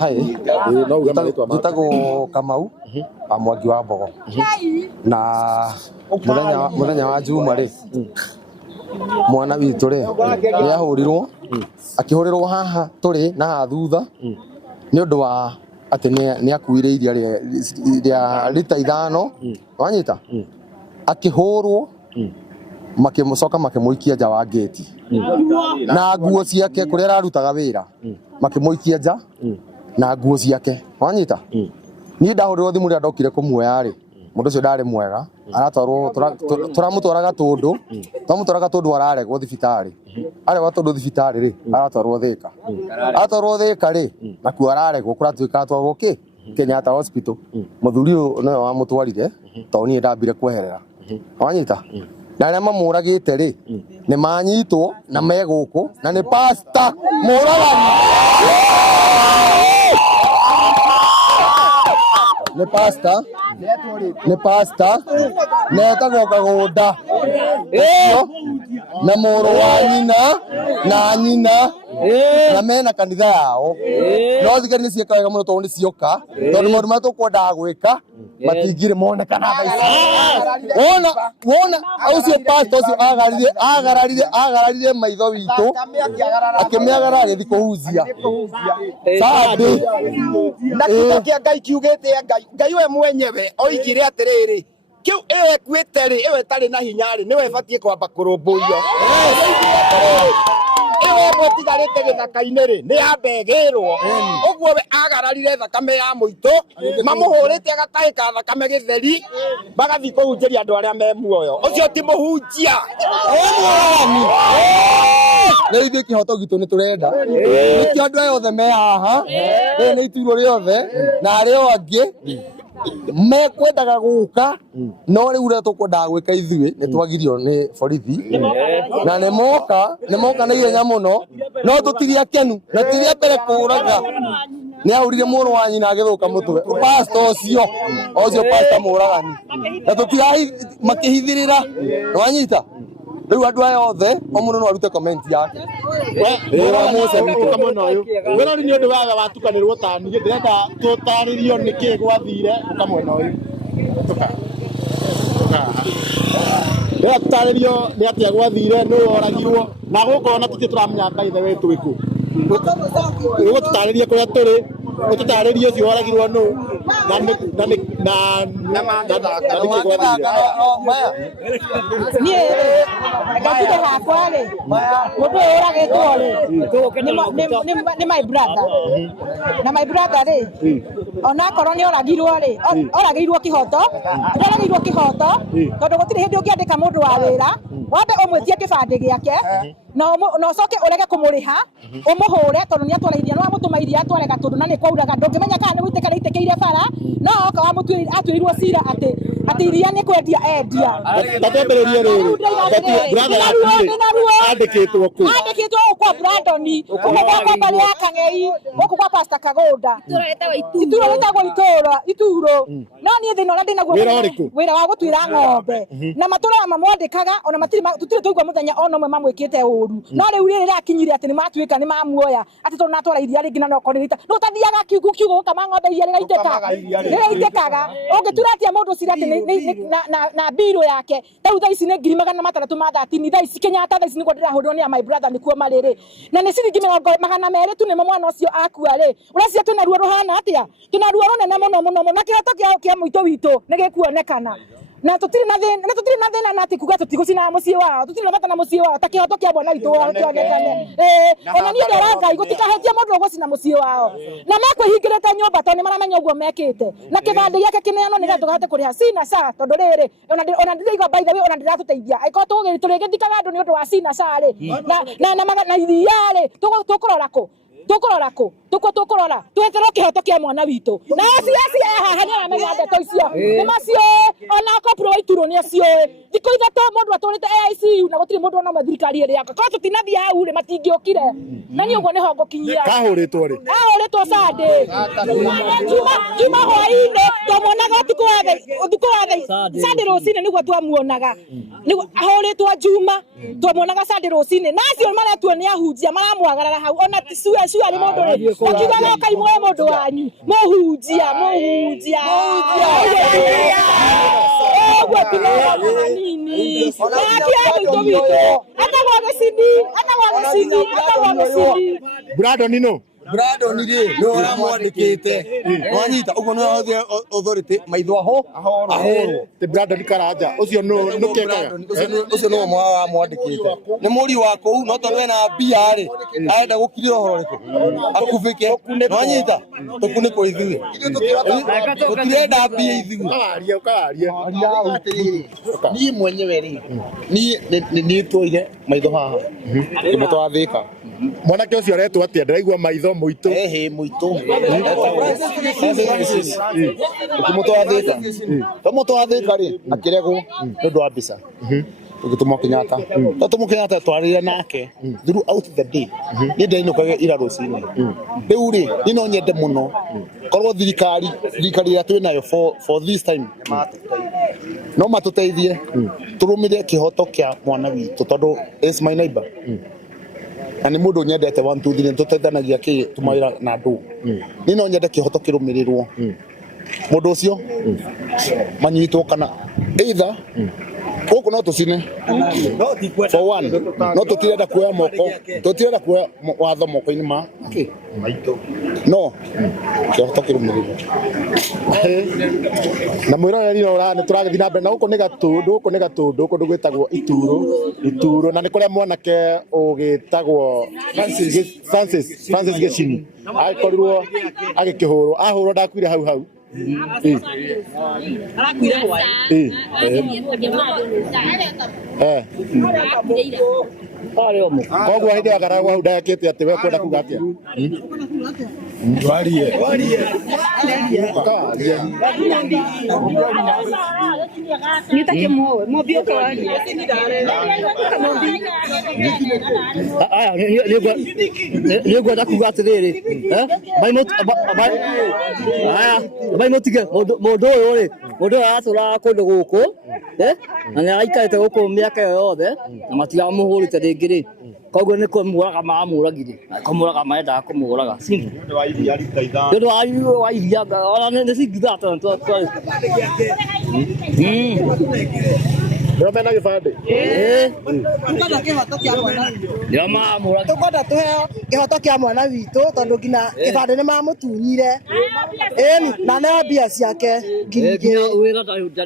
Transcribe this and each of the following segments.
Hai, no uga marĩtwa njĩtagwo Kamau Mwangi wa Mbogo na mũthenya wa Juma rĩ mwana witũ rĩ nĩ ahũrirwo akĩhũrĩrwo haha tũrĩ na haha thutha nĩ ũndũ wa atĩ nĩ akuire iria rĩa lita 5 wanyita akĩhũrwo makĩmũcoka makĩmũikia nja wa gate na nguo ciake kũrĩa ararutaga wĩra makĩmũikia nja na nguo ciake wanyita niĩ ndahũrĩrwo thimũ rĩrĩa ndokire kũmuoya rĩ mũndũ ũcio ndarĩ mwega aratwarwo tũramũtwaraga tũndũ araregwo thibitarĩ aregwo tũndũ thibitarĩ rĩ aratwarwo Thĩka rĩ nakuo araregwo kũratuĩka atwarwo Kenyatta Hospital mũthuri ũyũ nĩwe wamũtwarire tondũ niĩ ndambire kweherera wanyita na arĩa mamũragĩte rĩ nĩ manyitwo na megũkũ na nĩ pastor mũragani nĩ pastor netagwo Kagũnda na mũrũ wa nyina na nyina na mena kanitha yao no thigari nĩ ciĩka wega mũno tondũ nĩ cioka tondũ maũndũ marĩa tũkwendaga gwĩka matingĩrĩ monekana thaa ici wona ũcio pastor ũcio agararire maitho witũ akĩmĩagarara agĩthiĩ kũhunjia Sunday na kiugo kĩa Ngai kiugĩte Ngai we mwenyewe oigire atĩrĩrĩ kiu ewe kwĩte rĩ ewe tarĩ na hinya rĩ nĩwe batie kwamba kũrũmbũiyo ewe mwetigarĩte gĩthaka-inĩ rĩ nĩ ambegĩrwo ũguo we agararire thakame ya mũitũ mamũhũrĩte agatahĩka thakame gĩtheri magathiĩ kũhunjĩria andũ arĩa me muoyo ũcio ti mũhunjia nĩ ithuĩ kĩhoto gitũ nĩ tũrenda nĩkĩo andũ aya othe me haha nĩ iturwo rĩothe na arĩa angĩ mekwendaga gũka no rĩu ũrĩa tũkwendaga gwĩka ithuĩ nĩ twagirio nĩ borithi na nĩ moka na ihenya mũno no tũtirĩ akenu na tũtirĩ mbere kũraga nĩ ahũrire mũrũ wa nyina agĩthũka mũtwe pastor ũcio pastor mũragani na tũtirĩ makĩhithĩrĩra wanyita rĩu andũ aya othe o mũndũ no arute comment yake wa Musa kamwana ũyũ wĩra nĩ ũndũ wa watukanĩrwo ta niĩ ndĩrenda tũtarĩrio nĩkĩ gwathire kamwana ũyũ rĩrĩa tũtarĩrio nĩ atĩa gwathire nũũ oragirwo na gũkorwo na tũtirĩ tũramenya Ngai the way twĩkũ gũtũtarĩria kũrĩa tũrĩ ũtũtarĩrie ũcio oragirwo nũũ niĩ gatuge hakwa rĩ mũndũ ũyũ ũragĩtwo rĩ nĩ my brother na my brother rĩ onakorwo nĩ oragirwo rĩ oragĩirwo kĩhoto tondũ gũtirĩ hĩndĩ ũngĩandĩka mũndũ wa wĩra wambe ũmwĩtie kĩbandĩ gĩake na ũcoke ũrege kũmũrĩha ũmũhũre tondũ nĩ atwara iria no amũtũma iria atwarega tondũ na nĩ kwauraga ndũngĩmenya kana nĩ gũitĩka rĩitĩkĩire bara no oka atuĩirwo cira atĩ iria nĩ kwendia endia tatwambĩrĩrie rĩrĩ brother andĩkĩtwo kwa Brandoni kwa mbari ya Kang'ei gũkũ kwa pastor Kagũnda ituro rĩtagwo ituro no niĩ thĩna ũrĩa ndĩnaguo wĩra wa gũtuĩra ng'ombe na matũra mamwandĩkaga ona tũtirĩ tũigua mũthenya ona ũmwe mamwĩkĩte ũru no rĩu rĩrĩ rĩakinyire atĩ nĩ matuĩka nĩ mamuoya atĩ tondũ natwara iria rĩngĩ na noko nĩrĩita no tathiaga kiugo gũkama ng'ombe iria rĩgaitĩkaga ũngĩtura atia mũndũ cira atĩ na mbirũ yake rĩu thaa ici nĩ 630 thaa ici Kenyatta thaa ici nĩguo ndĩrahũrĩrwo nĩ my brother nĩkuo marĩ na nĩ ciringi 200 tu nĩmo mwana ũcio akua rĩ ũracia twĩna ruo rũhana atĩa twĩna ruo rũnene mũno na kĩhoto kĩa mũitũ witũ nĩ gĩkuonekana na tũtirĩ na thĩna na atĩ kuga tũtigũcina mũciĩ wao tũtirĩ bata na mũciĩ wao ta kĩhoto kĩa bwana witũ kĩonekane ona niĩ ndĩra Ngai gũtikahetia mũndũ ũgũcina mũciĩ wao na mekwĩhingĩrĩte nyũmba tondũ nĩ maramenya ũguo mekĩte na kĩbandĩ gĩake kĩneanwo nĩgetha tũkahete kũrĩha cina ca tondũ rĩrĩ ona ndĩraigua by the way ona ndĩratũteithia angĩkorwo tũrĩgĩthikaga andũ nĩ ũndũ wa cina ca rĩ na iria rĩ tũkũrora kũ tũkũrora tweterwo kĩhoto kĩa mwana witũ na aciaci haha nĩ aramenya ndeto icio nĩ macio ona kopro ituro nĩ acio thikũ ithatũ mũndũ atũrĩte ICU na gũtirĩ mũndũ ona thirikari ĩrĩ yaka korwo tũtinathiĩ hau rĩ matingĩokire na niĩ ũguo nĩho ngũkinyia kahũrĩtwo rĩ Sunday juma hwaĩ-inĩ twamuonaga utuko wa Sunday rũcinĩ nĩguo twamuonaga nĩguo ahũrĩtwo Juma twamuonaga Sunday rũcinĩ nacio maretuo nĩ ahunjia maramwagarara hau ona cua nĩ mũndũ rĩ akiugaga kaimwe mũndũ wanyu mũhunjia ogwo tũnona nini Brandon nino Brandon ri no aramwandikite wanyita uguo no authority maitho aho te Brandon Karanja ucio no kekaga ucio no mwandikite ni muri wa kou no tondu ena mbia ri aenda gukirira horo riku akubike wanyita tukuniko ithui tutirenda mbia ithui karia ni mwenyewe ri ni twoire maitho haha kimotwathika mwanake ucio aretwo atia ndiraigua maitho muito muito kumutwathika ri akiregwo ndu wa mbica tugituma Kenyatta tatumu Kenyatta twarire nake throughout the day ni ndainukage ira rucini riu ri ni no nyende muno korwo thirikari ya twinayo for this time no matuteithie turumire kihoto kia mwana witu tondu is my neighbor ani mundu nyendete 1 2 3 tutethanagia ki tumaira na ndu ni no nyende kihoto kirumirirwo mundu ucio manyitwo kana either Koko no tucine for one no tutirenda kuoya moko tutirenda kuoya watho moko-ini ma no kihoto kirumirirwo na mwira yari ora ni turagithi na mbere na guko ni gatundu kundu gwitagwo ituro na ni kuria mwanake ugitagwo Francis Gicini akorirwo agikihurwo ahurwo ndakwire hau arakwire hwaĩ koguo hindi agaragwo hau ndagakĩte atĩ we kwenda kuga atĩa warie nitake moe mobio kawari aya ni gwenda kuga atĩrĩrĩ bai mutige mundu uyu ri mundu aratũra kundu guku na nĩ aikarĩte gũkũ mĩaka yothe na matigamuhũrĩte rĩngĩ rĩ koguo nĩ kũmũraga mamũragire kũmũraga maendaga kũmũraga nĩ ũndũ wa iria ona nĩ cingithata Mena gĩbandĩ tukwenda kihoto kia mwana nĩo mamũraga tukwenda tuheo kihoto kia mwana witũ tondu ngina kibande nĩ mamũtunyire ĩni na nĩ mbia ciake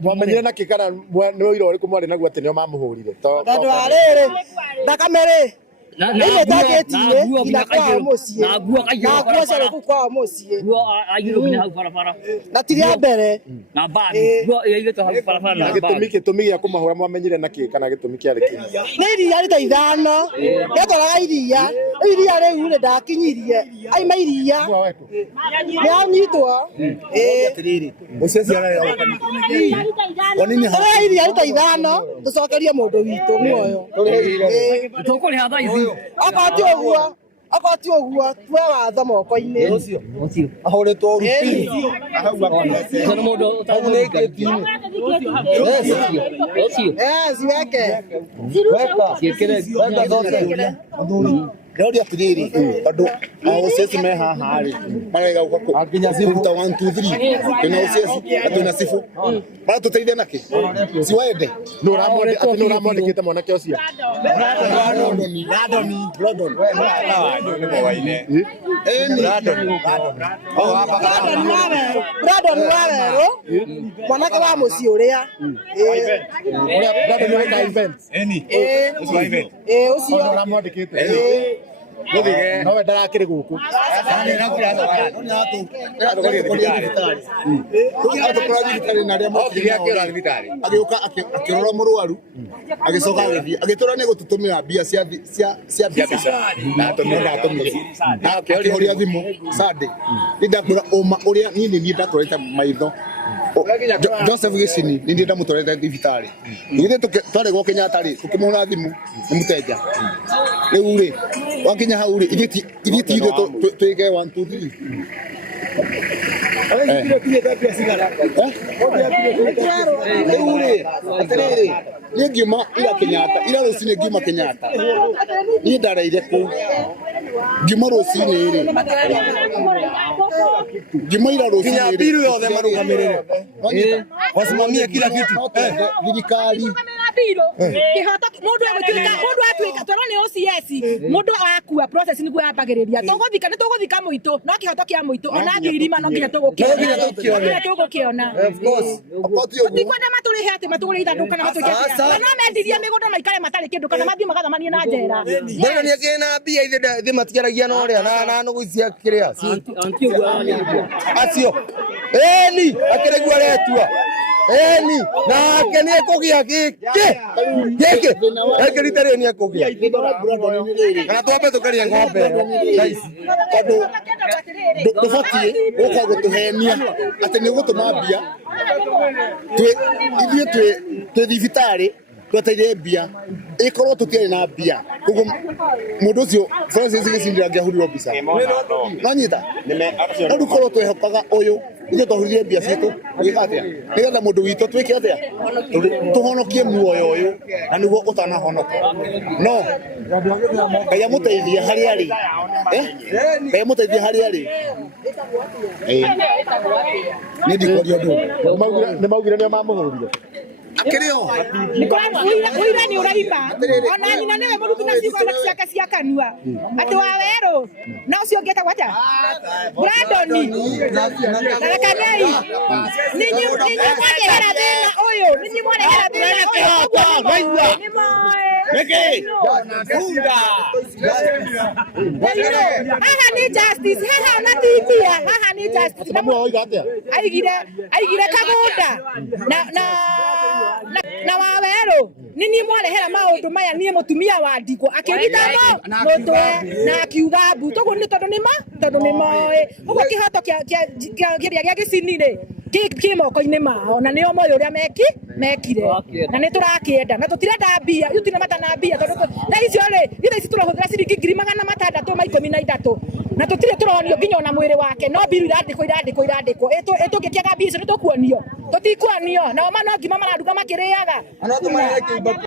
mwamenyire na kĩkana nĩ ũira ũrĩkũ mwarĩ naguo atĩ nĩo mamũhũrire tondu wa rĩrĩ thakame rĩ ĩno takĩtinĩ nginya kwao mũciĩ na nguo ciarĩ kũu kwao mũciĩ na ti rĩa mbere na mbagi nguo ĩigĩtwo hau barabara na mbagi gĩtũmi gĩa kũmahũra mwamenyire na kĩ kana gĩtũmi kĩarĩ kĩ nĩ iria rita ithano nĩatwaraga iria rĩu iria rĩu nĩ ndakinyirie aima iria nĩ anyitwo tũrĩa iria rita ithano tũcokerie mũndũ witũ muoyo tũkũrĩha thaa ici akoti ũguo tue watho moko-inĩ ahũrĩtwo ruti kana mũndũ ũtaũnĩkĩtie ziweke Ndio atiriri tondu ausesi me haha ri marega guko akinya sifuta 1 2 3 kuna ausesi atuna sifu bara tuteithia naki si wende no ramwandĩkĩte mwanake ũcio Brandon Waweru mwanake wa mũciĩ ũrĩa Brandon weka events ucio ramwandĩkĩte no we ndarakĩrĩ gũkũ agĩũka akĩrora mũrwaru agĩcoka agĩthiĩ agĩtũra nĩ gũtũtũmĩra mbia cia mbica na akĩhoria thimũ Sunday nĩ ndakwĩra ũma ũrĩa niĩ ndatwarĩte maitho Joseph Gicini nĩ ndĩ ndamũtwarĩte thibitarĩ ithuĩ twarĩgwo Kenyatta rĩ tũkĩmũhũra thimũ nĩ mũteja rĩu rĩ wakinya hau rĩ ithuĩ twĩke 1 2 3 Ni ngiuma ira Kenyatta ira rucini ngiuma Kenyatta ni ndareire ku ngiuma rucini ri ngiuma ira rucini ri biru yothe marugamirire wasimamie kila kitu thirikari kihoto mundu atuika toro ni OCS mundu akua process ni gwambagiriria tuguthika muito no kihoto kia muito ona ngirima no nginya tugukiona of course tikwenda maturihe ati matugure ithanduka na matuike no mendirie migunda maikare matari kindu kana mathie magathamanie na njera mbona ni akina mbia ithe matigeragia no ria na nugu cia kiria acio eni akiregua retua eni na akene kugia giki akirite ni akugia kana twambe tukaria ng'ombe guys tondu ndubati uka gutuhenia ati ni gutuma mbia ithuĩ twĩ thibitari tweteire mbia ikorwo tutiari na mbia koguo mundu ucio Francis gicindira ngiahurirwo mbica no nyita no dukorwo twehokaga uyu ithuĩ twahurire mbia citu gikatia nigetha mundu witũ twike atia tuhonokie muoyo uyu na niguo utanahonoka no Ngai amuteithie harĩa arĩ Ngai amuteithie harĩa arĩ ni ndikorio ndu ni maugire nio mamuhurire akirio wira ni uraima ona nyina niwe murutu na ciugo ciake cia kanua ati wa weru na ucio ngeta gwata Brandoni na kanei ninyi mwagera thina uyu ninyi mwagera thina uyu ni moe Niki funda haha ni justice haha na tibia haha ni justice na mwa oiga atia aigire kagunda na waweru nini mwarehera maundu maya nie mutumia wa Ndingu akiritamo mutwe na akiuga mbu toguo ni tondu ni moe uguo kihoto kiria gia gicini ri ki moko-ini mao na nio moyo uria mekire na ni turakienda na tutirenda mbia yutina matana mbia tondu tha icio ri itha ici turahuthira ciringi 613 na tutire turonio nginya na mwiri wake no biru irandikwo etugikiaga mbia icio ni tukuonio tutikuonio nao manongima mararuga makiriaga